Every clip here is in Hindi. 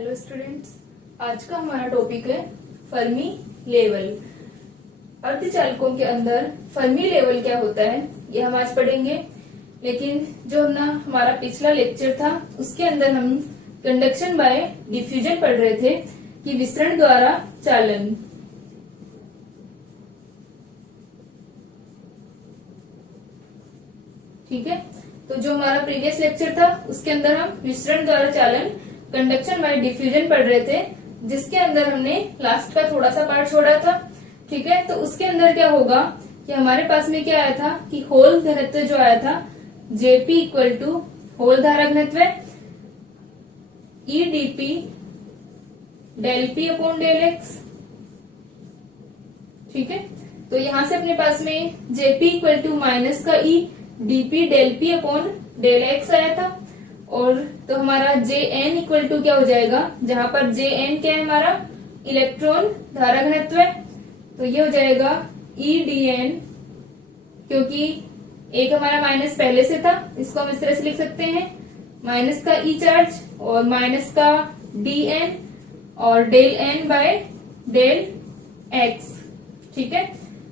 हेलो स्टूडेंट्स, आज का हमारा टॉपिक है फर्मी लेवल। अर्धचालकों के अंदर फर्मी लेवल क्या होता है ये हम आज पढ़ेंगे। लेकिन जो हमारा पिछला लेक्चर था उसके अंदर हम कंडक्शन बाय डिफ्यूजन पढ़ रहे थे कि विसरण द्वारा चालन। ठीक है, तो जो हमारा प्रीवियस लेक्चर था उसके अंदर हम विसरण द्वारा चालन कंडक्शन बाय डिफ्यूजन पढ़ रहे थे, जिसके अंदर हमने लास्ट का थोड़ा सा पार्ट छोड़ा था। ठीक है, तो उसके अंदर क्या होगा कि हमारे पास में क्या आया था कि होल घनत्व जो आया था जेपी इक्वल टू होल धारा घनत्व EDP del p upon del x. ठीक है, तो यहां से अपने पास में जेपी इक्वल टू माइनस का e dp del p upon del x आया था। और तो हमारा जे एन इक्वल टू क्या हो जाएगा, जहां पर जे एन क्या है हमारा इलेक्ट्रॉन धारा घनत्व है, तो ये हो जाएगा ई डी एन, क्योंकि एक हमारा माइनस पहले से था, इसको हम इस तरह से लिख सकते हैं माइनस का ई चार्ज और माइनस का डी एन और del n by del x. ठीक है,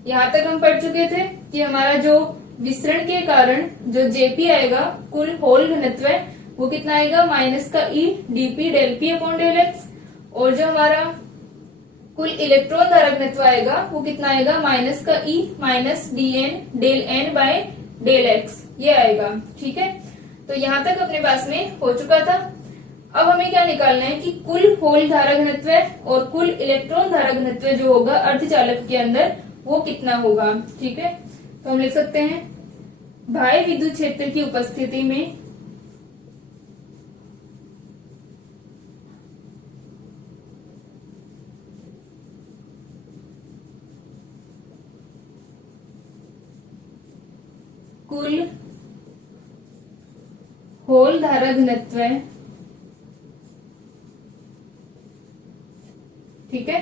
यहां तक हम पढ़ चुके थे कि हमारा जो विसरण के कारण जो जेपी आएगा कुल होल घनत्व है वो कितना आएगा माइनस का e dp del p upon del x, और जो हमारा कुल इलेक्ट्रॉन धारा घनत्व आएगा वो कितना आएगा माइनस का e minus d n del n by del x, ये आएगा। ठीक है, तो यहां तक अपने पास में हो चुका था। अब हमें क्या निकालना है कि कुल होल धारा घनत्व और कुल इलेक्ट्रॉन धारा घनत्व जो होगा अर्धचालक के अंदर वो कितना होगा। ठीक है, तो हम लिख सकते हैं बाह्य विद्युत क्षेत्र की उपस्थिति में कुल होल धारा घनत्व। ठीक है,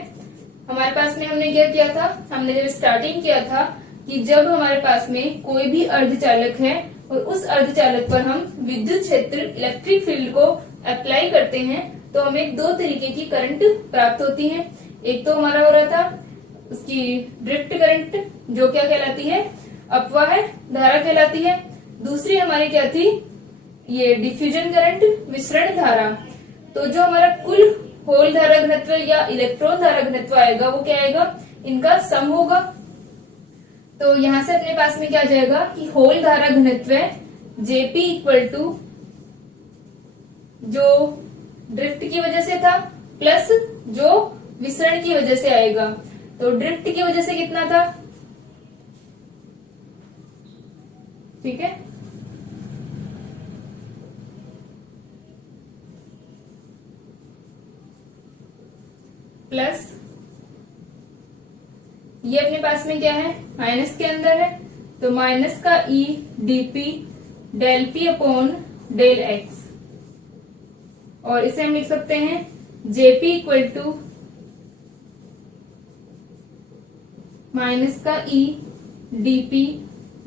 हमारे पास में हमने क्या किया था, हमने जब स्टार्टिंग किया था कि जब हमारे पास में कोई भी अर्धचालक है और उस अर्धचालक पर हम विद्युत क्षेत्र इलेक्ट्रिक फील्ड को अप्लाई करते हैं तो हमें दो तरीके की करंट प्राप्त होती है। एक तो हमारा हो रहा था उसकी ड्रिफ्ट करंट जो क्या कहलाती है अपवाह धारा कहलाती है। दूसरी हमारी क्या थी ये डिफ्यूजन करंट विसरण धारा। तो जो हमारा कुल होल धारा घनत्व या इलेक्ट्रॉन धारा घनत्व आएगा वो क्या आएगा, इनका सम होगा। तो यहां से अपने पास में क्या आ जाएगा कि होल धारा घनत्व जेपी इक्वल टू जो ड्रिफ्ट की वजह से था प्लस जो विसरण की वजह से आएगा। तो ड्रिफ्ट की वजह से कितना था, ठीक है, प्लस ये अपने पास में क्या है माइनस के अंदर है, तो माइनस का e dp del p upon del x, और इसे हम लिख सकते हैं जेपी इक्वल टू माइनस का e dp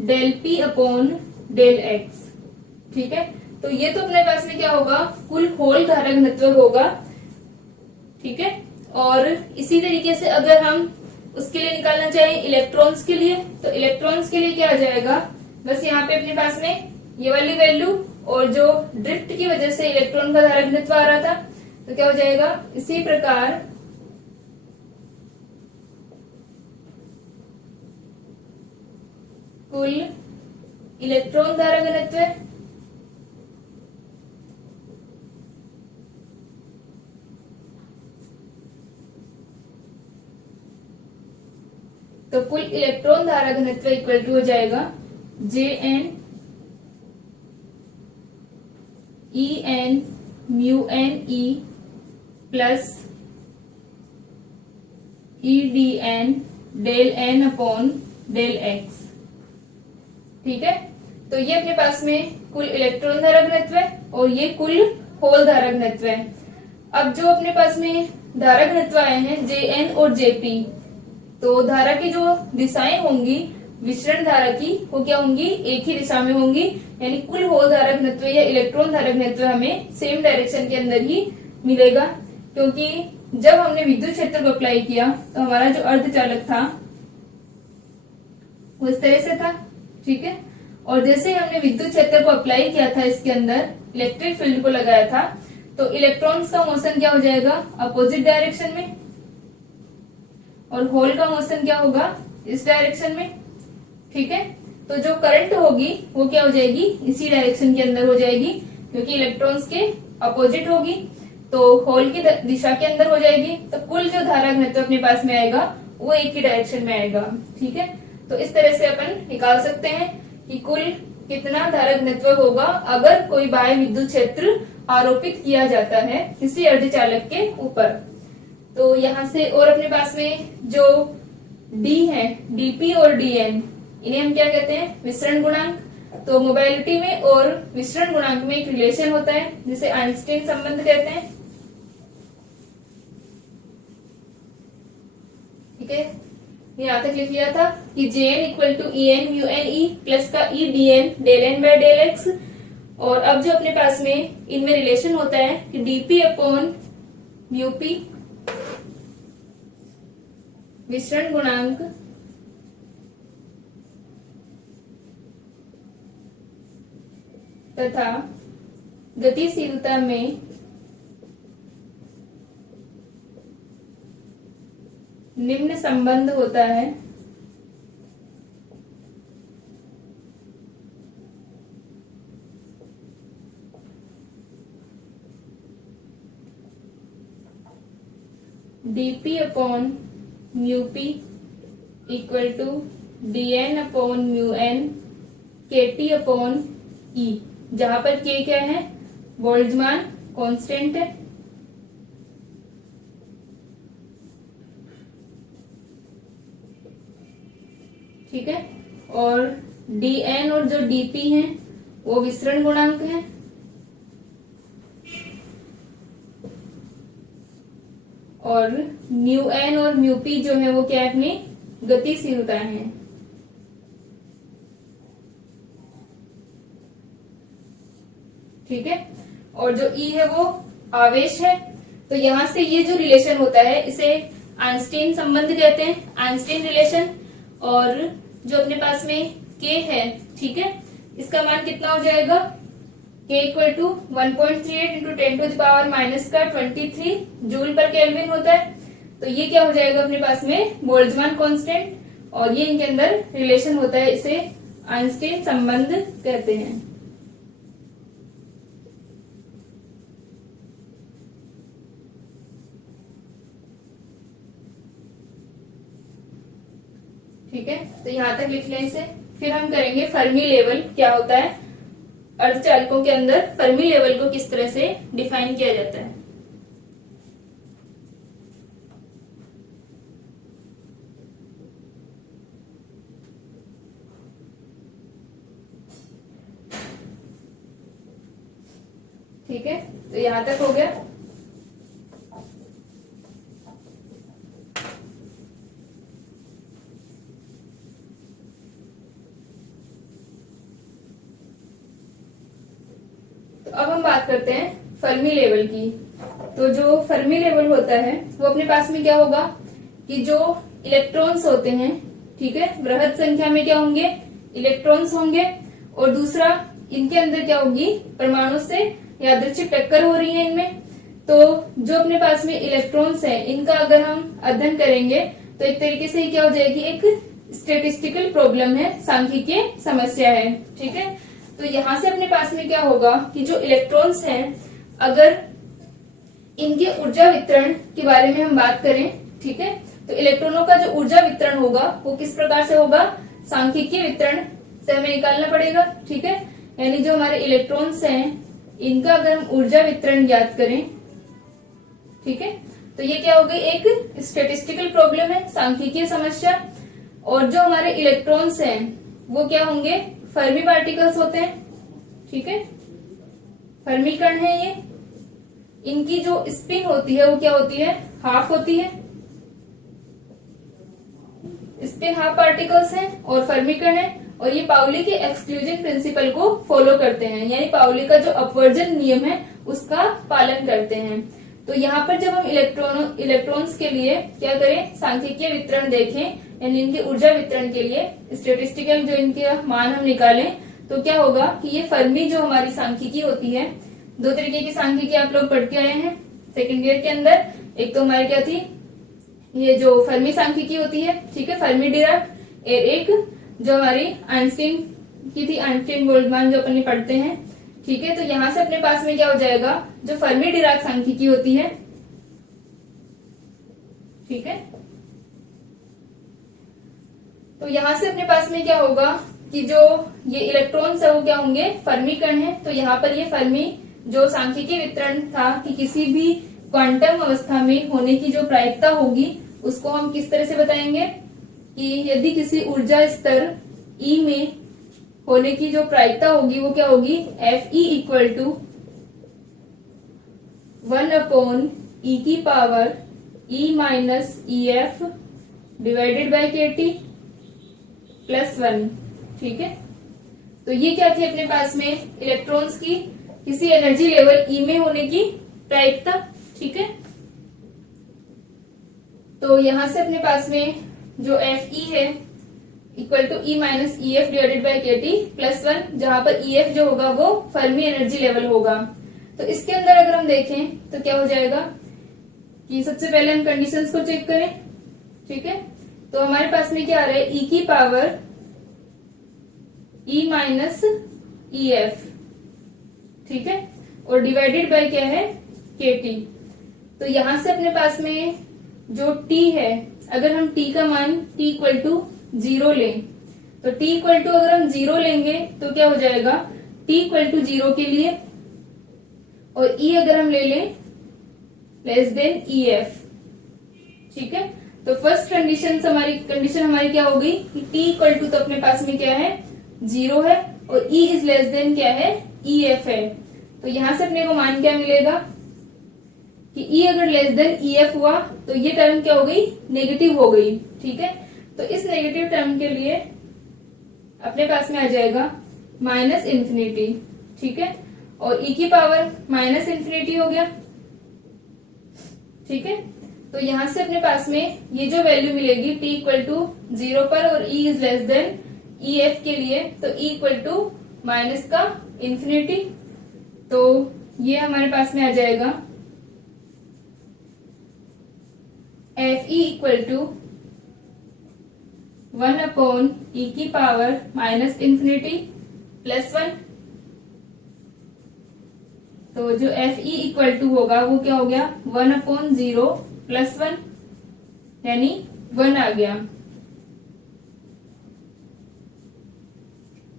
del p upon del x. ठीक है, तो ये तो अपने पास में क्या होगा कुल होल धारा घनत्व होगा। ठीक है, और इसी तरीके से अगर हम उसके लिए निकालना चाहें इलेक्ट्रॉन्स के लिए, तो इलेक्ट्रॉन्स के लिए क्या आ जाएगा, बस यहाँ पे अपने पास में ये वाली वैल्यू और जो ड्रिफ्ट की वजह से इलेक्ट्रॉन का धारा घनत्व आ रहा था तो क्या हो जाएगा इसी प्रकार कुल इलेक्ट्रॉन धारा घनत्व तो कुल इलेक्ट्रॉन धारा घनत्व इक्वल टू हो जाएगा J n e n mu n e plus e D n del n upon del x. ठीक है, तो ये अपने पास में कुल इलेक्ट्रॉन धारा घनत्व है और ये कुल होल धारा घनत्व है। अब जो अपने पास में धारा घनत्व आए हैं जे एन और जेपी, तो धारा की जो दिशाएं होंगी विसरण धारा की वो क्या होंगी एक ही दिशा में होंगी, यानी कुल होल धारा घनत्व या इलेक्ट्रॉन धारा घनत्व हमें सेम डायरेक्शन के अंदर ही मिलेगा। क्योंकि जब हमने विद्युत क्षेत्र को अप्लाई किया तो हमारा जो अर्धचालक था वो इस तरह से था, ठीक है। और जैसे ही हमने विद्युत क्षेत्र को अप्लाई किया था, इसके अंदर इलेक्ट्रिक फील्ड को लगाया था, तो इलेक्ट्रॉन्स का मोशन क्या हो जाएगा, अपोजिट डायरेक्शन में, और होल का मोशन क्या होगा, इस डायरेक्शन में, ठीक है। तो जो करंट होगी वो क्या हो जाएगी, इसी डायरेक्शन के अंदर हो जाएगी, क्योंकि इलेक्ट्रॉन्स के अपोजिट होगी, तो होल की दिशा के अंदर हो जाएगी। तो कुल जो धारा घनत्व अपने पास में आएगा वो एक ही डायरेक्शन में आएगा, ठीक है। तो इस तरह से अपन निकाल सकते हैं कि कुल कितना धारा घनत्व होगा अगर कोई बाह्य विद्युत क्षेत्र आरोपित किया जाता है किसी अर्धचालक के ऊपर। तो यहाँ से और अपने पास में जो D है, dp और dn, इन्हें हम क्या कहते हैं, विसरण गुणांक। तो मोबाइलिटी में और विसरण गुणांक में एक रिलेशन होता है जिसे आइंस्टीन संबंध कहते हैं, ठीक है। यहाँ तक लिख लिया था कि Jn equal to En mu n e plus का E dn del n by del x. और अब जो अपने पास में इनमें रिलेशन होता है कि dp अपॉन म्यू पी विसरण गुणांक तथा गतिशीलता में निम्न संबंध होता है। dp upon mu p equal to dn upon mu n kt upon e, जहां पर k क्या है, बोल्ट्जमान कांस्टेंट है, ठीक है। और dn और जो dp है वो विसरण गुणांक है, और म्यू एन और म्यू पी जो है वो क्या है, अपनी गतिशीलता है, ठीक है। और जो E है वो आवेश है। तो यहां से ये जो रिलेशन होता है इसे आइंस्टीन संबंध कहते हैं, आइंस्टीन रिलेशन। और जो अपने पास में K है, ठीक है, इसका मान कितना हो जाएगा, K equal to 1.38 into 10 to the power minus का 23 जूल पर केल्विन होता है। तो ये क्या हो जाएगा अपने पास में, बोल्ट्जमान कांस्टेंट, और ये इनके अंदर रिलेशन होता है, इसे आइंस्टीन संबंध कहते हैं, ठीक है। तो यहां तक लिख लें इसे। फिर हम करेंगे फर्मी लेवल क्या होता है, अर्धचालकों के अंदर फर्मी लेवल को किस तरह से डिफाइन किया जाता है। ठीक है, तो यहां तक हो गया। तो अब हम बात करते हैं फर्मी लेवल की। तो जो फर्मी लेवल होता है वो अपने पास में क्या होगा कि जो इलेक्ट्रॉन्स होते हैं, ठीक है, बृहद संख्या में क्या होंगे, इलेक्ट्रॉन्स होंगे, और दूसरा इनके अंदर क्या होगी, परमाणु से यादृच्छिक टक्कर हो रही है इनमें। तो जो अपने पास में इलेक्ट्रॉन्स है इनका अगर हम अध्ययन करेंगे तो एक तरीके से क्या हो जाएगी, एक स्टेटिस्टिकल प्रॉब्लम है, सांख्यिकीय समस्या है, ठीक है। तो यहां से अपने पास में क्या होगा कि जो इलेक्ट्रॉन्स हैं, अगर इनके ऊर्जा वितरण के बारे में हम बात करें, ठीक है, तो इलेक्ट्रॉनों का जो ऊर्जा वितरण होगा वो किस प्रकार से होगा, सांख्यिकीय वितरण से हमें निकालना पड़ेगा, ठीक है। यानी जो हमारे इलेक्ट्रॉन्स हैं इनका अगर हम ऊर्जा वितरण ज्ञात करें, ठीक है, तो ये क्या हो गई, एक स्टेटिस्टिकल प्रॉब्लम है, सांख्यिकीय समस्या। और जो हमारे इलेक्ट्रॉन्स हैं वो क्या होंगे, फर्मी पार्टिकल्स होते हैं, ठीक है, फर्मी कण है ये। इनकी जो स्पिन होती है वो क्या होती है, हाफ होती है, स्पिन हाफ पार्टिकल्स हैं और फर्मी कण है। और ये पाउली के एक्सक्लूजन प्रिंसिपल को फॉलो करते हैं, यानी पाउली का जो अपवर्जन नियम है उसका पालन करते हैं। तो यहाँ पर जब हम इलेक्ट्रॉन्स के लिए क्या करें, सांख्यिकीय वितरण देखें, यानी इनके ऊर्जा वितरण के लिए स्टेटिस्टिकल जो इनके मान हम निकालें, तो क्या होगा कि ये फर्मी जो हमारी सांख्यिकी होती है, दो तरीके की सांख्यिकी आप लोग पढ़ के आए हैं सेकेंड ईयर के अंदर। एक तो हमारी क्या थी, ये जो फर्मी सांख्यिकी होती है, ठीक है, फर्मी डिराक, और एक जो हमारी आइंस्टीन की थी, आइंस्टीन बोल्ट्जमान जो अपने पढ़ते हैं, ठीक है। तो यहां से अपने पास में क्या हो जाएगा, जो फर्मी डिराक सांख्यिकी होती है, ठीक है। तो यहां से अपने पास में क्या होगा कि जो ये इलेक्ट्रॉन्स है वो क्या होंगे, फर्मी कण है। तो यहाँ पर ये फर्मी जो सांख्यिकी वितरण था कि किसी भी क्वांटम अवस्था में होने की जो प्रायिकता होगी, उसको हम किस तरह से बताएंगे कि यदि किसी ऊर्जा स्तर E में होने की जो प्रायिकता होगी वो क्या होगी, Fe equal to 1/e⁻ E minus EF divided by KT plus 1, ठीक है। तो ये क्या थी अपने पास में, इलेक्ट्रॉन्स की किसी एनर्जी लेवल E में होने की प्रायिकता, ठीक है। तो यहां से अपने पास में जो Fe है equal to E minus EF divided by KT plus 1, जहां पर EF जो होगा वो फर्मी एनर्जी लेवल होगा। तो इसके अंदर अगर हम देखें तो क्या हो जाएगा कि सबसे पहले हम कंडीशंस को चेक करें, ठीक है। तो हमारे पास में क्या आ रहा है, E माइनस EF, ठीक है, और डिवाइडेड बाय क्या है, KT। तो यहां से अपने पास में जो T है, अगर हम T का मान T इक्वल टू 0 लें, तो T इक्वल टू अगर हम 0 लेंगे तो क्या हो जाएगा, T इक्वल टू 0 के लिए, और E अगर हम ले लें लेस देन EF, ठीक है। तो फर्स्ट कंडीशन हमारी क्या हो गई कि T इक्वल टू तो अपने पास में क्या है, 0 है, और E इज लेस देन क्या है, EF है। तो यहां से अपने को मान क्या मिलेगा कि E अगर लेस देन EF हुआ तो ये टर्म क्या हो गई, नेगेटिव हो गई, ठीक है। तो इस नेगेटिव टर्म के लिए अपने पास में आ जाएगा -∞, ठीक है, और E की पावर -∞ हो गया, ठीक है। तो यहां से अपने पास में ये जो वैल्यू मिलेगी T इक्वल टू 0 पर और E is less than EF के लिए, तो E इक्वल टू -∞, तो ये हमारे पास में आ जाएगा Fe equal to 1/e⁻ -∞ plus 1। तो जो Fe इक्वल टू होगा वो क्या हो गया, 1/0 प्लस 1, यानी 1 आ गया,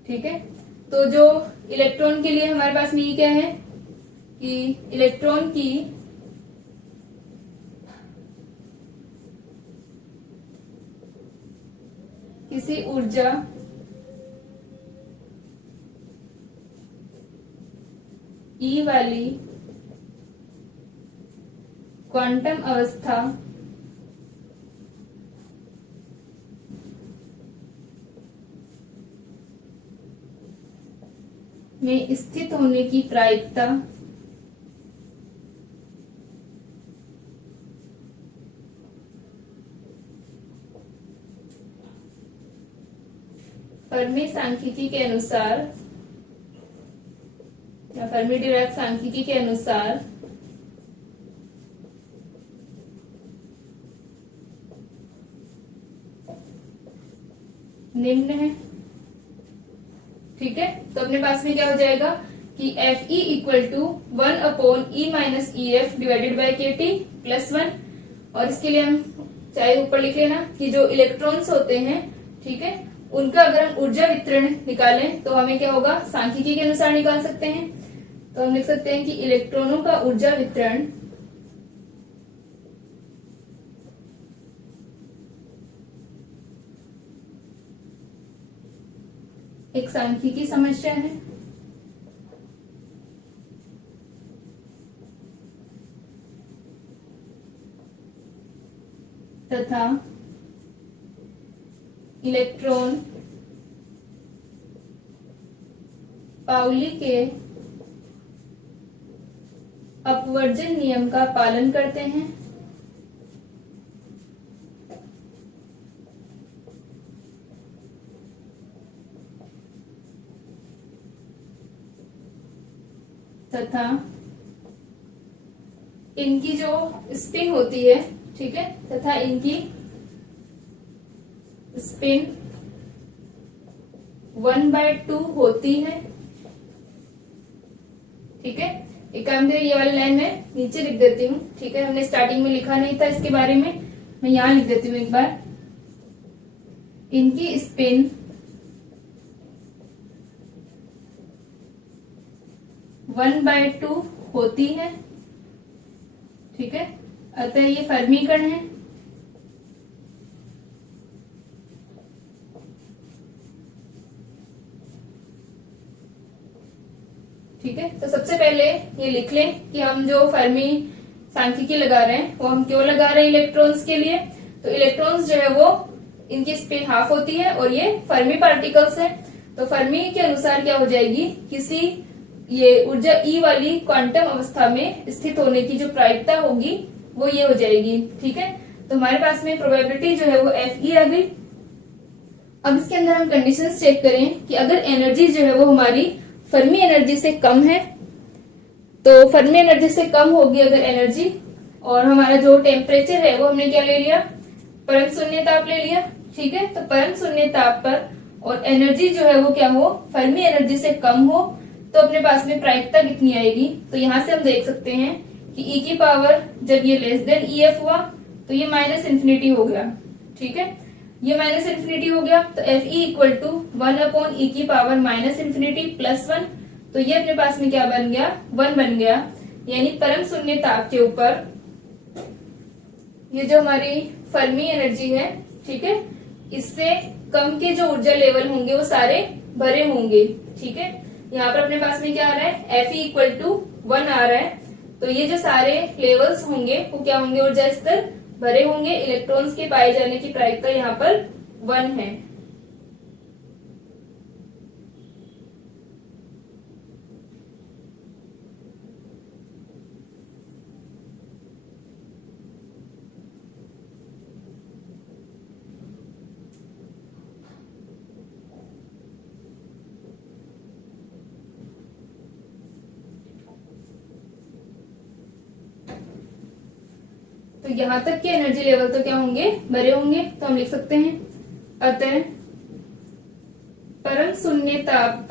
ठीक है। तो जो इलेक्ट्रॉन के लिए हमारे पास में ये क्या है कि इलेक्ट्रॉन की किसी ऊर्जा E वाली क्वांटम अवस्था में स्थित होने की प्रायिकता फर्मी सांख्यिकी के अनुसार या फर्मी डिराक सांख्यिकी के अनुसार निम्न है, ठीक है। तो अपने पास में क्या हो जाएगा कि Fe equal to 1/e - EF divided by KT plus 1, और इसके लिए हम चाहे ऊपर लिख लेना कि जो इलेक्ट्रॉन्स होते हैं, ठीक है, उनका अगर हम ऊर्जा वितरण निकालें तो हमें क्या होगा, सांख्यिकी के अनुसार निकाल सकते हैं। तो हम लिख सकते हैं कि इलेक्ट्रॉनों का ऊर्जा वितरण एक सांख्यिकी समस्या है तथा इलेक्ट्रॉन पाउली के अपवर्जन नियम का पालन करते हैं तथा इनकी जो स्पिन होती है, ठीक है, तथा इनकी स्पिन 1/2 होती है। ठीक है, एक काम करिए, ये वाली लाइन मैं नीचे लिख देती हूँ। ठीक है, हमने स्टार्टिंग में लिखा नहीं था इसके बारे में, मैं यहां लिख देती हूँ एक बार। इनकी स्पिन 1/2 होती है। ठीक है, अतः ये फर्मी कण है। ठीक है, तो सबसे पहले ये लिख लें कि हम जो फर्मी सांख्यिकी लगा रहे हैं वो हम क्यों लगा रहे हैं इलेक्ट्रॉन्स के लिए। तो इलेक्ट्रॉन्स जो है वो इनकी स्पिन हाफ होती है और ये फर्मी पार्टिकल्स है। तो फर्मी के अनुसार क्या हो जाएगी, किसी ये ऊर्जा ई वाली क्वांटम अवस्था में स्थित होने की जो प्रायिकता होगी वो ये हो जाएगी। ठीक है, तो हमारे पास में प्रोबेबिलिटी जो है वो Fe आ गई। अब इसके अंदर हम कंडीशंस चेक करें कि अगर एनर्जी जो है वो हमारी फर्मी एनर्जी से कम है, तो फर्मी एनर्जी से कम होगी अगर एनर्जी, और हमारा जो टेम्परेचर है वो हमने क्या ले लिया, परम शून्य ताप ले लिया। ठीक है, तो परम शून्य ताप पर और एनर्जी जो है वो क्या हो, फर्मी एनर्जी से कम हो, तो अपने पास में प्रायिकता कितनी आएगी। तो यहाँ से हम देख सकते हैं कि ई की पावर जब ये लेस देन ई एफ हुआ तो ये माइनस इन्फिनिटी हो गया। ठीक है, ये माइनस इन्फिनिटी हो गया, तो F E equal to 1/e की पावर माइनस इन्फिनिटी प्लस 1। तो ये अपने पास में क्या बन गया, 1 बन गया। यानी परम शून्य ताप के ऊपर ये जो हमारी फर्मी एनर्जी है, ठीक है, इससे कम के जो ऊर्जा लेवल होंगे वो सारे भरे होंगे। ठीक है, यहाँ पर अपने पास में क्या आ रहा है, एफ ई इक्वल टू 1 आ रहा है। तो ये जो सारे लेवल्स होंगे वो क्या होंगे, ऊर्जा स्तर भरे होंगे। इलेक्ट्रॉन्स के पाए जाने की प्रायिकता यहाँ पर 1 है। तो यहां तक के एनर्जी लेवल तो क्या होंगे, भरे होंगे। तो हम लिख सकते हैं, अतः परम शून्य ताप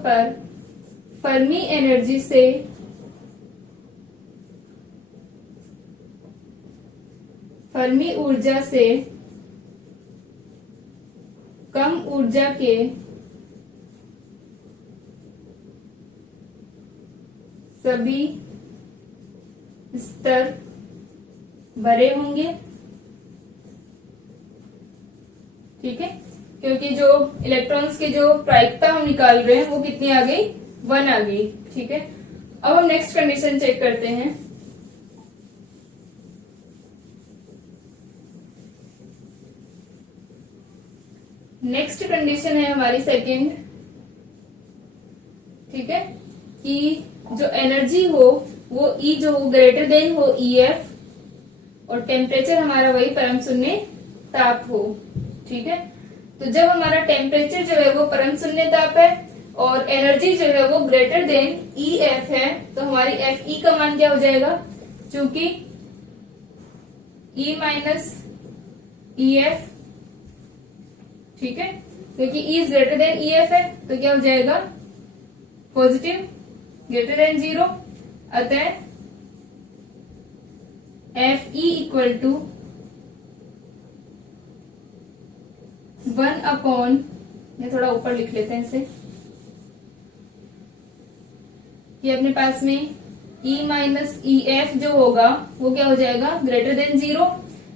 पर फर्मी एनर्जी से फर्मी ऊर्जा से कम ऊर्जा के सभी स्तर भरे होंगे। ठीक है, क्योंकि जो इलेक्ट्रॉन्स की जो प्रायिकता हम निकाल रहे हैं वो कितनी आ गई, 1 आ गई। ठीक है, अब हम नेक्स्ट कंडीशन चेक करते हैं। नेक्स्ट कंडीशन है हमारी सेकंड। ठीक है, कि जो एनर्जी हो वो E जो हो ग्रेटर देन हो EF, और टेम्परेचर हमारा वही परम शून्य ताप हो। ठीक है, तो जब हमारा टेम्परेचर जो है वो परम शून्य ताप है और एनर्जी जो है वो ग्रेटर देन EF है, तो हमारी FE का मान क्या हो जाएगा, चूंकि E माइनस EF, ठीक है, क्योंकि E is greater than EF है तो क्या हो जाएगा, पॉजिटिव, ग्रेटर देन 0। अतः Fe इक्वल टू 1/, ये थोड़ा ऊपर लिख लेते हैं इसे, ये अपने पास में E माइनस EF जो होगा वो क्या हो जाएगा, ग्रेटर देन 0,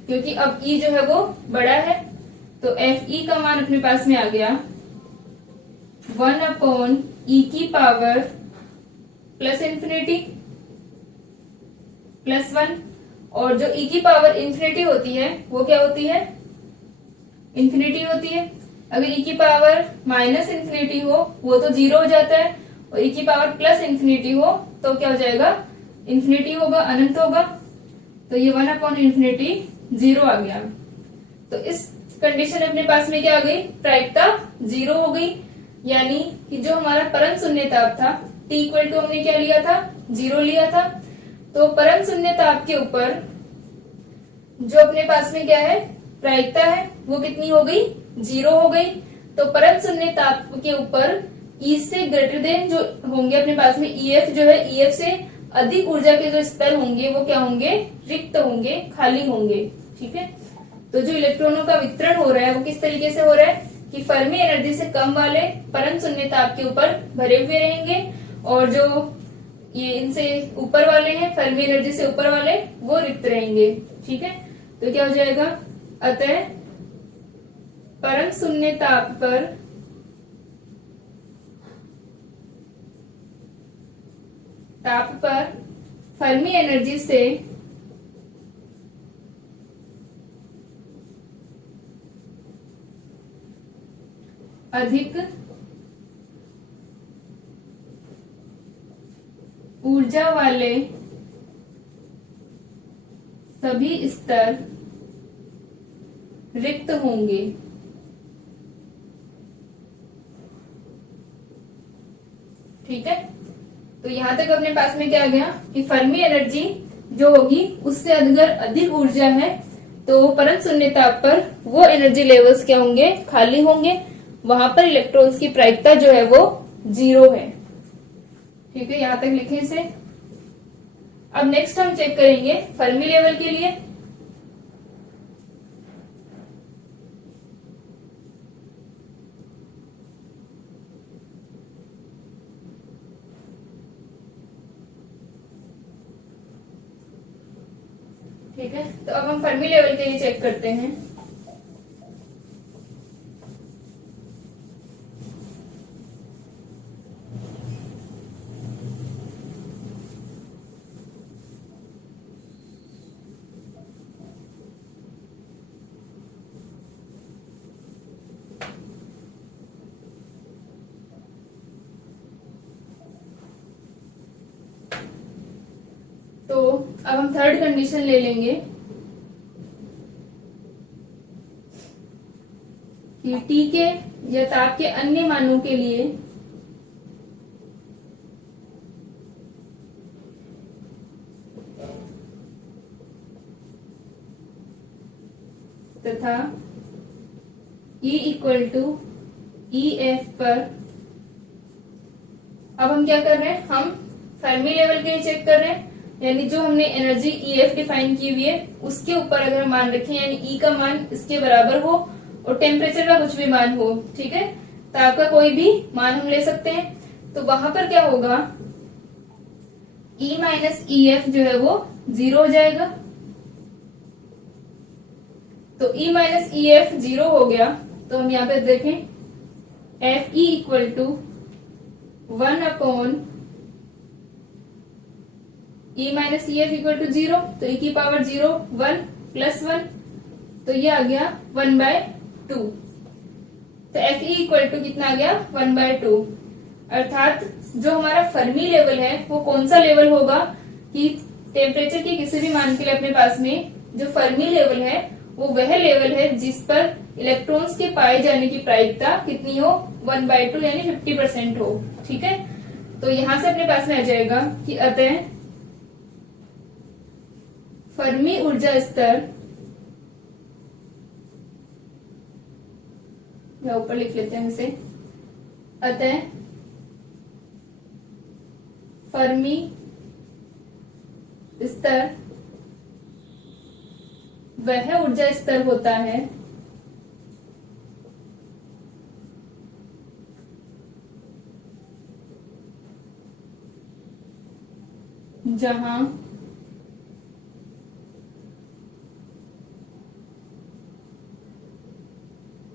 क्योंकि अब E जो है वो बड़ा है। तो Fe का मान अपने पास में आ गया 1/e की पावर प्लस इन्फिनिटी प्लस 1, और जो e की पावर इन्फिनिटी होती है वो क्या होती है, इन्फिनिटी होती है। अगर e की पावर माइनस इन्फिनिटी हो वो तो 0 हो जाता है, और e की पावर प्लस इंफिनिटी हो तो क्या हो जाएगा, इंफिनिटी होगा, अनंत होगा। तो ये 1/इंफिनिटी 0 आ गया। तो इस कंडीशन अपने पास में क्या आ गई, प्रायिकता 0 हो गई। यानी कि जो हमारा परम शून्य ताप था t इक्वल टू हमने क्या लिया था, 0 लिया था। तो परम शून्य ताप के ऊपर जो अपने पास में क्या है, प्रायिकता है, वो कितनी हो गई, 0 हो गई। तो परम शून्य ताप के ऊपर E से ग्रेटर देन जो होंगे अपने पास में EF जो है, EF से अधिक ऊर्जा के जो स्तर होंगे वो क्या होंगे, रिक्त होंगे, खाली होंगे। ठीक है। तो जो इलेक्ट्रॉनों का वितरण हो रहा है वो किस तरीके से हो रहा है कि फर्मी एनर्जी से कम वाले परम शून्य ताप के ऊपर भरे हुए रहेंगे, और जो ये इनसे ऊपर वाले हैं, फर्मी एनर्जी से ऊपर वाले, वो रिक्त रहेंगे। ठीक है। तो क्या हो जाएगा, अतः परम शून्य ताप पर फर्मी एनर्जी से अधिक ऊर्जा वाले सभी स्तर रिक्त होंगे। ठीक है। तो यहां तक अपने पास में क्या आ गया कि फर्मी एनर्जी जो होगी उससे अगर अधिक ऊर्जा है तो परम शून्य ताप पर वो एनर्जी लेवल्स क्या होंगे, खाली होंगे। वहां पर इलेक्ट्रॉन्स की प्रायिकता जो है वो 0 है। ठीक है, यहां तक लिखें इसे। अब नेक्स्ट हम चेक करेंगे फर्मी लेवल के लिए। ठीक है, तो अब हम फर्मी लेवल के लिए चेक करते हैं। तो अब हम थर्ड कंडीशन ले लेंगे कि T के या ताप के अन्य मानों के लिए तथा E इक्वल टू EF पर अब हम क्या कर रहे हैं, हम फर्मी लेवल के लिए चेक कर रहे हैं। यानी जो हमने एनर्जी EF डिफाइन की हुई है उसके ऊपर अगर हम मान रखें, यानी E का मान इसके बराबर हो और टेम्परेचर का कुछ भी मान हो। ठीक है, ताप का कोई भी मान हम ले सकते हैं। तो वहां पर क्या होगा, E माइनस EF जो है वो 0 हो जाएगा। तो E माइनस EF 0 हो गया। तो हम यहाँ पे देखें FE equal to 1/, E minus EF equal to 0। तो E की पावर 0, 1 प्लस 1, तो ये आ गया 1/2। तो FE इक्वल टू कितना आ गया, 1/2। अर्थात जो हमारा फर्मी लेवल है वो कौन सा लेवल होगा कि टेम्परेचर के किसी भी मान के लिए अपने पास में जो फर्मी लेवल है वो वह लेवल है जिस पर इलेक्ट्रॉन्स के पाए जाने की प्रायिकता कितनी हो, 1/2 यानी 50% हो। ठीक है, तो यहां से अपने पास में आ जाएगा कि अतः फर्मी ऊर्जा स्तर, या ऊपर लिख लेते हैं इसे, अतः फर्मी स्तर वह ऊर्जा स्तर होता है जहां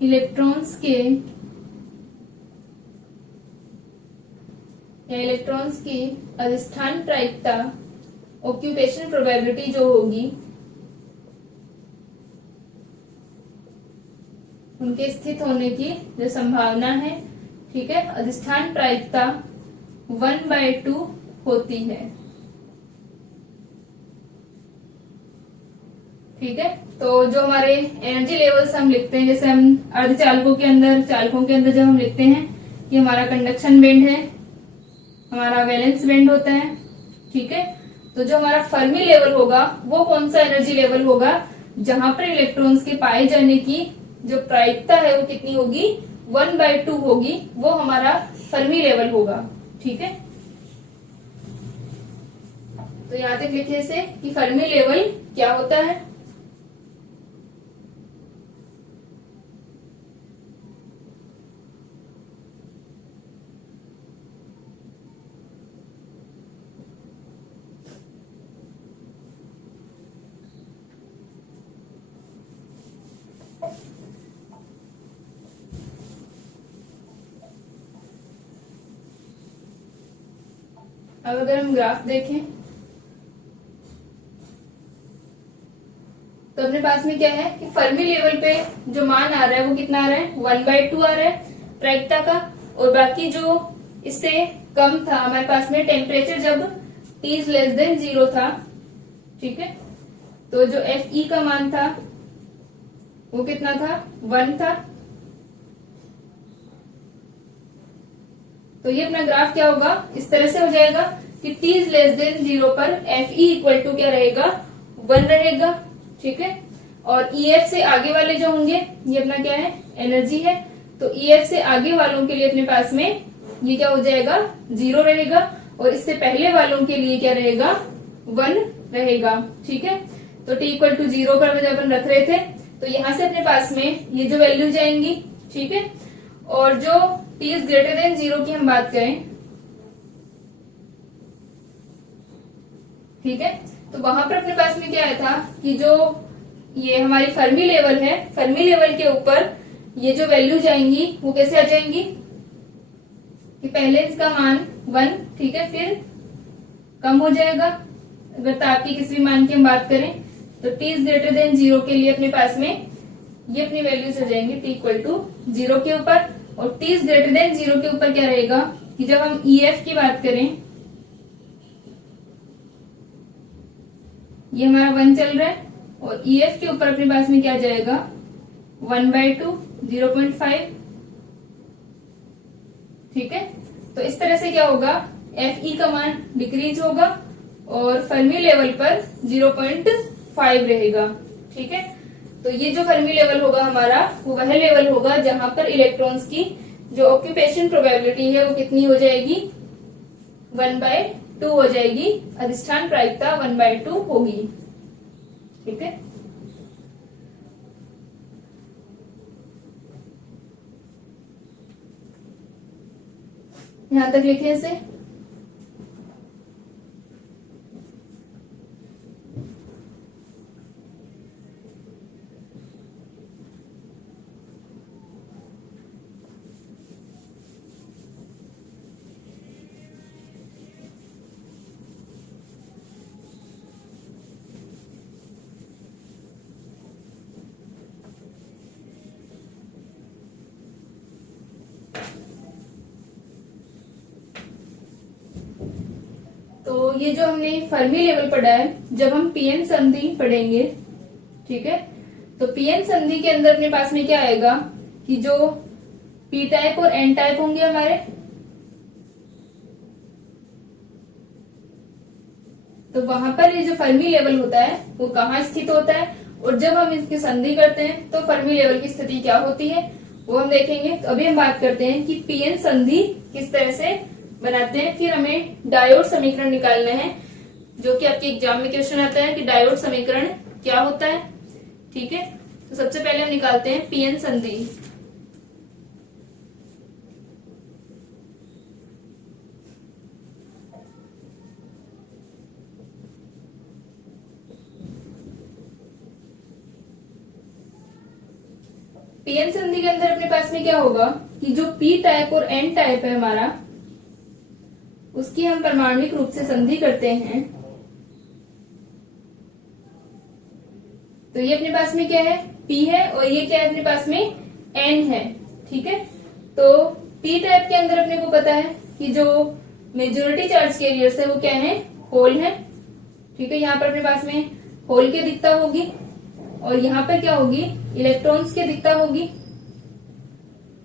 इलेक्ट्रॉन्स की अधिष्ठान प्रायिकता, ऑक्यूपेशन प्रोबेबिलिटी जो होगी, उनके स्थित होने की जो संभावना है, ठीक है, अधिष्ठान प्रायिकता 1/2 होती है। ठीक है, तो जो हमारे एनर्जी लेवल्स हम लिखते हैं, जैसे हम अर्धचालकों के अंदर, चालकों के अंदर जब हम लिखते हैं कि हमारा कंडक्शन बैंड है, हमारा वैलेंस बैंड होता है। ठीक है, तो जो हमारा फर्मी लेवल होगा वो कौन सा एनर्जी लेवल होगा, जहां पर इलेक्ट्रॉन्स के पाए जाने की जो प्रायिकता है वो कितनी होगी, 1/2 होगी, वो हमारा फर्मी लेवल होगा। ठीक है, तो यहां तक लिखे से कि फर्मी लेवल क्या होता है। अब अगर हम ग्राफ देखें तो अपने पास में क्या है कि फर्मी लेवल पे जो मान आ रहा है वो कितना आ रहा है, 1/2 आ रहा है प्रायिकता का। और बाकी जो इससे कम था हमारे पास में टेम्परेचर जब T<0 था, ठीक है, तो जो Fe का मान था वो कितना था, 1 था। तो ये अपना ग्राफ क्या होगा, इस तरह से हो जाएगा कि T<0 पर Fe इक्वल टू क्या रहेगा, 1 रहेगा। ठीक है, और EF से आगे वाले जो होंगे ये अपना क्या है, एनर्जी है। तो EF से आगे वालों के लिए अपने पास में ये क्या हो जाएगा, 0 रहेगा, और इससे पहले वालों के लिए क्या रहेगा, 1 रहेगा। ठीक है, तो T इक्वल टू 0 पर जब अपन रख रहे थे तो यहां से अपने पास में ये जो वैल्यू जाएंगी। ठीक है, और जो T इज ग्रेटर देन 0 की हम बात करें, ठीक है, तो वहां पर अपने पास में क्या आया था कि जो ये हमारी फर्मी लेवल है, फर्मी लेवल के ऊपर ये जो वैल्यू जाएंगी वो कैसे आ जाएंगी कि पहले इसका मान 1, ठीक है, फिर कम हो जाएगा। अगर ताप की किसी भी मान की हम बात करें तो T इज ग्रेटर देन 0 के लिए अपने पास में ये अपनी वैल्यूज हो जाएंगी T इक्वल टू 0 के ऊपर। और T इज ग्रेटर देन 0 के ऊपर क्या रहेगा कि जब हम EF की बात करें, ये हमारा 1 चल रहा है, और EF के ऊपर अपने पास में क्या जाएगा, 1/2, 0.5। ठीक है, तो इस तरह से क्या होगा, Fe का मान डिक्रीज होगा और फर्मी लेवल पर 0.5 रहेगा। ठीक है, तो ये जो फर्मी लेवल होगा हमारा वो वह लेवल होगा जहां पर इलेक्ट्रॉन्स की जो ऑक्यूपेशन प्रोबेबिलिटी है वो कितनी हो जाएगी, 1/2 हो जाएगी, अधिष्ठान प्रायिकता 1/2 होगी। ठीक है, यहां तक लिखे इसे। तो ये जो हमने फर्मी लेवल पढ़ा है, जब हम पीएन संधि पढ़ेंगे, ठीक है, तो पीएन संधि के अंदर अपने पास में क्या आएगा कि जो पी टाइप और एन टाइप होंगे हमारे, तो वहां पर ये जो फर्मी लेवल होता है वो कहाँ स्थित होता है, और जब हम इसकी संधि करते हैं तो फर्मी लेवल की स्थिति क्या होती है वो हम देखेंगे। तो अभी हम बात करते हैं कि पीएन संधि किस तरह से बनाते हैं। फिर हमें डायोड समीकरण निकालना है, जो कि आपके एग्जाम में क्वेश्चन आता है कि डायोड समीकरण क्या होता है। ठीक है, तो सबसे पहले हम निकालते हैं पीएन संधि। पीएन संधि के अंदर अपने पास में क्या होगा कि जो पी टाइप और एन टाइप है हमारा, उसकी हम परमाणुक रूप से संधि करते हैं। तो ये अपने पास में क्या है, P है, और ये क्या है अपने पास में, N है। ठीक है, तो P टाइप के अंदर अपने को पता है कि जो मेजोरिटी चार्ज कैरियर्स है वो क्या है, होल है। ठीक है, यहाँ पर अपने पास में होल की दिखता होगी और यहाँ पर क्या होगी, इलेक्ट्रॉन्स की दिखता होगी।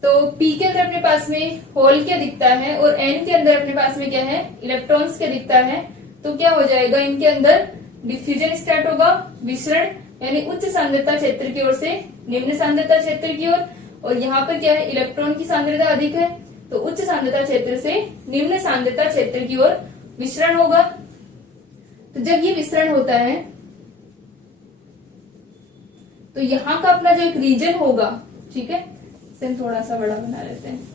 तो P के अंदर अपने पास में होल क्या दिखता है और N के अंदर अपने पास में क्या है, इलेक्ट्रॉन्स क्या दिखता है। तो क्या हो जाएगा, इनके अंदर डिफ्यूजन स्टार्ट होगा, विसरण, यानी उच्च सांद्रता क्षेत्र की ओर से निम्न सांद्रता क्षेत्र की ओर। और यहाँ पर क्या है, इलेक्ट्रॉन की सांद्रता अधिक है तो उच्च सांद्रता क्षेत्र से निम्न सांद्रता क्षेत्र की ओर विसरण होगा। तो जब ये विसरण होता है तो यहाँ का अपना जो एक रीजन होगा, ठीक है, इसे हम थोड़ा सा बड़ा बना लेते हैं।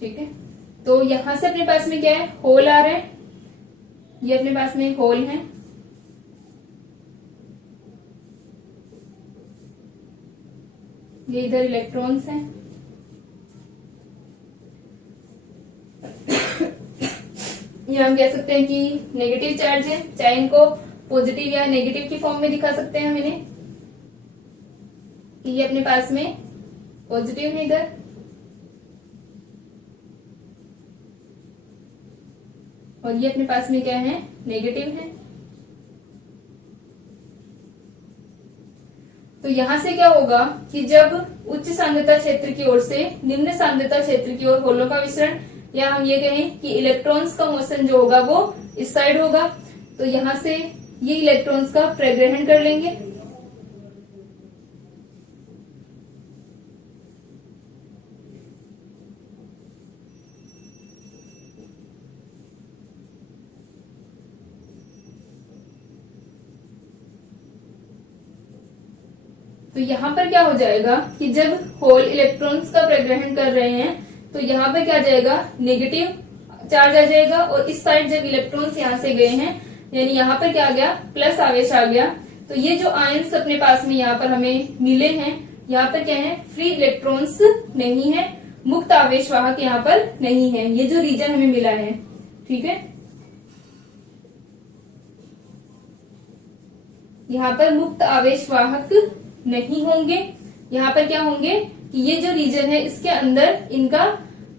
ठीक है, तो यहां से अपने पास में क्या है, होल आ रहे हैं, ये अपने पास में होल है। ये इधर इलेक्ट्रॉन्स हैं। ये हम कह सकते हैं कि नेगेटिव चार्ज है, चाहे इनको पॉजिटिव या नेगेटिव की फॉर्म में दिखा सकते हैं हम इन्हें, कि ये अपने पास में पॉजिटिव है इधर, और ये अपने पास में क्या है, नेगेटिव है। तो यहां से क्या होगा कि जब उच्च सांद्रता क्षेत्र की ओर से निम्न सांद्रता क्षेत्र की ओर होलों का विसरण, या हम ये कहें कि इलेक्ट्रॉन्स का मोशन जो होगा वो इस साइड होगा, तो यहां से ये इलेक्ट्रॉन्स का प्रग्रहण कर लेंगे। तो यहाँ पर क्या हो जाएगा कि जब होल इलेक्ट्रॉन्स का प्रग्रहण कर रहे हैं तो यहाँ पर क्या आ जाएगा, नेगेटिव चार्ज आ जाएगा, और इस साइड जब इलेक्ट्रॉन्स यहाँ से गए हैं, यानी यहाँ पर क्या आ गया, प्लस आवेश आ गया। तो ये जो आयंस अपने पास में यहाँ पर हमें मिले हैं, यहाँ पर क्या है, फ्री इलेक्ट्रॉन्स नहीं है, मुक्त आवेश वाहक यहाँ पर नहीं है, ये जो रीजन हमें मिला है। ठीक है, यहाँ पर मुक्त आवेश वाहक नहीं होंगे। यहाँ पर क्या होंगे कि ये जो रीजन है इसके अंदर इनका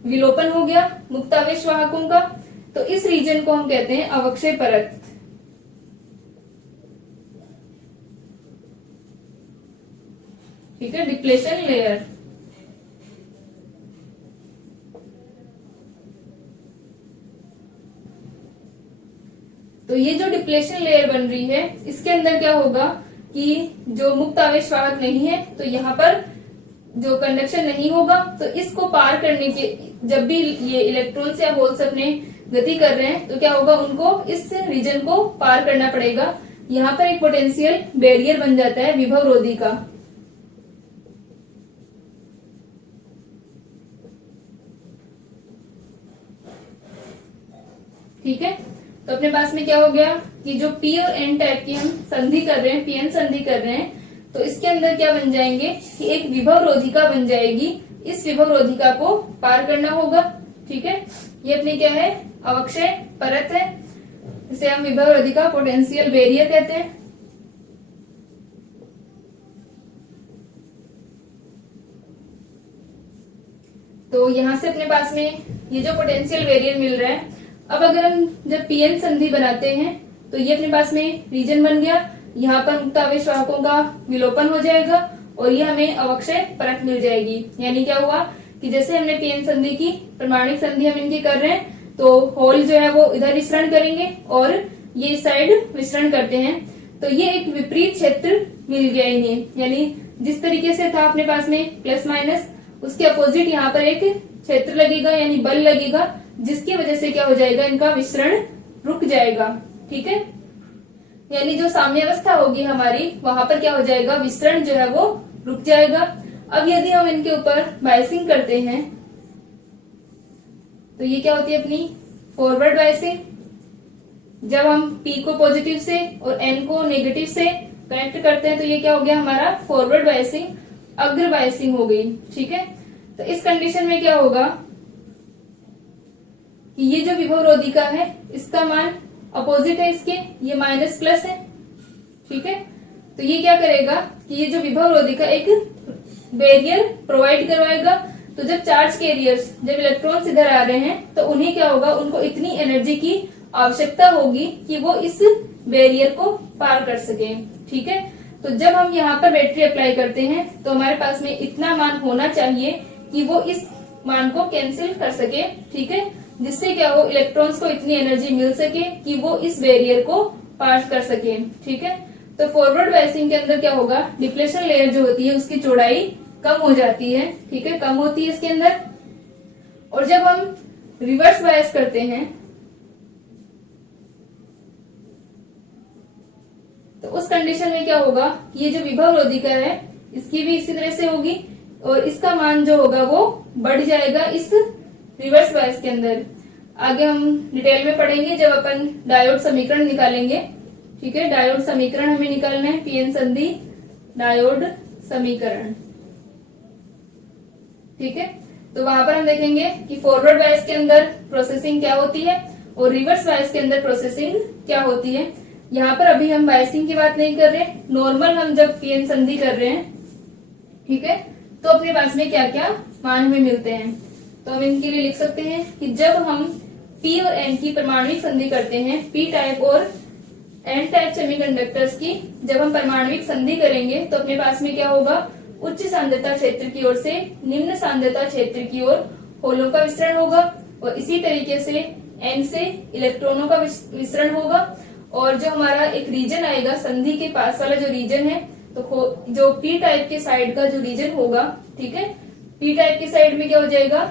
विलोपन हो गया मुक्त आवेश वाहकों का, तो इस रीजन को हम कहते हैं अवक्षय परत। ठीक है, डिप्लेशन लेयर। तो ये जो डिप्लेशन लेयर बन रही है इसके अंदर क्या होगा कि जो मुक्त आवेश वाहक नहीं है तो यहाँ पर जो कंडक्शन नहीं होगा, तो इसको पार करने के जब भी ये इलेक्ट्रॉन्स या होल्स अपने गति कर रहे हैं तो क्या होगा, उनको इस रीजन को पार करना पड़ेगा। यहाँ पर एक पोटेंशियल बैरियर बन जाता है विभव रोधी का। ठीक है, तो अपने पास में क्या हो गया कि जो P और N टाइप की हम संधि कर रहे हैं, PN संधि कर रहे हैं, तो इसके अंदर क्या बन जाएंगे कि एक विभव रोधिका बन जाएगी। इस विभव रोधिका को पार करना होगा। ठीक है, ये अपनी क्या है, अवक्षय परत है, इसे हम विभव रोधिका पोटेंशियल बैरियर कहते हैं। तो यहां से अपने पास में ये जो पोटेंशियल बैरियर मिल रहा है, अब अगर हम जब पीएन संधि बनाते हैं तो ये अपने पास में रीजन बन गया, यहाँ पर मुक्त आवेश वाहकों का विलोपन हो जाएगा और ये हमें अवक्षय परत मिल जाएगी। यानी क्या हुआ कि जैसे हमने पीएन संधि की, प्रमाणिक संधि हम इनकी कर रहे हैं, तो होल जो है वो इधर विसरण करेंगे और ये इस साइड विसरण करते हैं, तो ये एक विपरीत क्षेत्र मिल गया इन्हें। यानी जिस तरीके से था अपने पास में प्लस माइनस, उसके अपोजिट यहाँ पर एक क्षेत्र लगेगा, यानी बल लगेगा, जिसकी वजह से क्या हो जाएगा, इनका विसरण रुक जाएगा। ठीक है, यानी जो साम्यावस्था होगी हमारी, वहां पर क्या हो जाएगा, विसरण जो है वो रुक जाएगा। अब यदि हम इनके ऊपर बायसिंग करते हैं तो ये क्या होती है अपनी फॉरवर्ड बायसिंग। जब हम P को पॉजिटिव से और N को नेगेटिव से कनेक्ट करते हैं तो ये क्या हो गया हमारा फॉरवर्ड बायसिंग, अग्र बायसिंग हो गई। ठीक है, तो इस कंडीशन में क्या होगा कि ये जो विभवरोधिका है इसका मान अपोजिट है इसके, ये माइनस प्लस है। ठीक है, तो ये क्या करेगा कि ये जो विभवरोधिका एक बैरियर प्रोवाइड करवाएगा। तो जब चार्ज कैरियर्स, जब इलेक्ट्रॉन्स इधर आ रहे हैं तो उन्हें क्या होगा, उनको इतनी एनर्जी की आवश्यकता होगी कि वो इस बैरियर को पार कर सके। ठीक है, तो जब हम यहाँ पर बैटरी अप्लाई करते हैं तो हमारे पास में इतना मान होना चाहिए कि वो इस मान को कैंसिल कर सके। ठीक है, जिससे क्या हो, इलेक्ट्रॉन्स को इतनी एनर्जी मिल सके कि वो इस बैरियर को पार कर सके। ठीक है, तो फॉरवर्ड बायसिंग के अंदर क्या होगा, डिप्लेशन लेयर जो होती है उसकी चौड़ाई कम हो जाती है। ठीक है, कम होती है इसके अंदर। और जब हम रिवर्स बायस करते हैं तो उस कंडीशन में क्या होगा, ये जो विभवरोधिका है इसकी भी इसी तरह से होगी और इसका मान जो होगा वो बढ़ जाएगा इस रिवर्स बायस के अंदर। आगे हम डिटेल में पढ़ेंगे जब अपन डायोड समीकरण निकालेंगे। ठीक है, डायोड समीकरण हमें निकालना है, पीएन संधि डायोड समीकरण। ठीक है, तो वहां पर हम देखेंगे कि फॉरवर्ड बायस के अंदर प्रोसेसिंग क्या होती है और रिवर्स बायस के अंदर प्रोसेसिंग क्या होती है। यहाँ पर अभी हम बायसिंग की बात नहीं कर रहे, नॉर्मल हम जब पीएन संधि कर रहे हैं, ठीक है, तो अपने पास में क्या क्या मान हमें मिलते हैं। तो हम इनके लिए लिख सकते हैं कि जब हम पी और एन की परमाणविक संधि करते हैं, पी टाइप और एन टाइप सेमीकंडक्टर्स की जब हम परमाणविक संधि करेंगे तो अपने पास में क्या होगा, उच्च सांद्रता क्षेत्र की ओर से निम्न सांद्रता क्षेत्र की ओर होलों का विसरण होगा और इसी तरीके से एन से इलेक्ट्रॉनों का विसरण होगा। और जो हमारा एक रीजन आएगा संधि के पास वाला जो रीजन है, तो जो पी टाइप के साइड का जो रीजन होगा, ठीक है, पी टाइप की साइड में क्या हो जाएगा,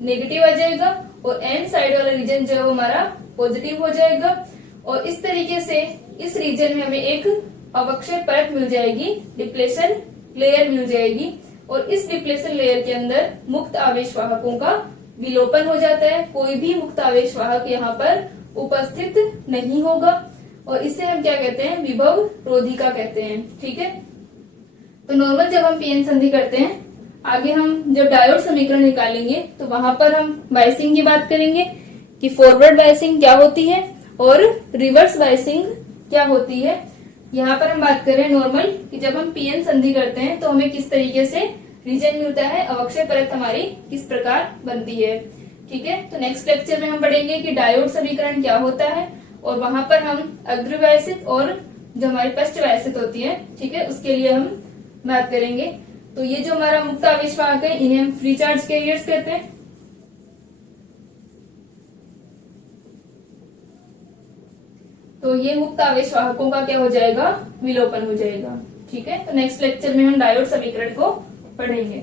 नेगेटिव आ जाएगा और एन साइड वाला रीजन जो है हमारा पॉजिटिव हो जाएगा। और इस तरीके से इस रीजन में हमें एक अवक्षय परत मिल जाएगी, डिप्लेशन लेयर मिल जाएगी और इस डिप्लेशन लेयर के अंदर मुक्त आवेश वाहकों का विलोपन हो जाता है। कोई भी मुक्त आवेश वाहक यहाँ पर उपस्थित नहीं होगा और इसे हम क्या कहते हैं, विभव रोधिका कहते हैं। ठीक है, तो नॉर्मल जब हम पीएन संधि करते हैं, आगे हम जब डायोड समीकरण निकालेंगे तो वहां पर हम बायसिंग की बात करेंगे कि फॉरवर्ड बायसिंग क्या होती है और रिवर्स बायसिंग क्या होती है। यहाँ पर हम बात करें नॉर्मल कि जब हम पीएन संधि करते हैं तो हमें किस तरीके से रीजन मिलता है, अवक्षय परत हमारी किस प्रकार बनती है। ठीक है, तो नेक्स्ट लेक्चर में हम पढ़ेंगे कि डायोड समीकरण क्या होता है और वहां पर हम अग्रवायसित और जो हमारी पश्च वायसित होती है, ठीक है, उसके लिए हम बात करेंगे। तो ये जो हमारा मुक्त आवेश वाहक है इन्हें हम फ्री चार्ज कैरियर्स कहते हैं। तो ये मुक्त आवेश वाहकों का क्या हो जाएगा, विलोपन हो जाएगा। ठीक है, तो नेक्स्ट लेक्चर में हम डायोड समीकरण को पढ़ेंगे।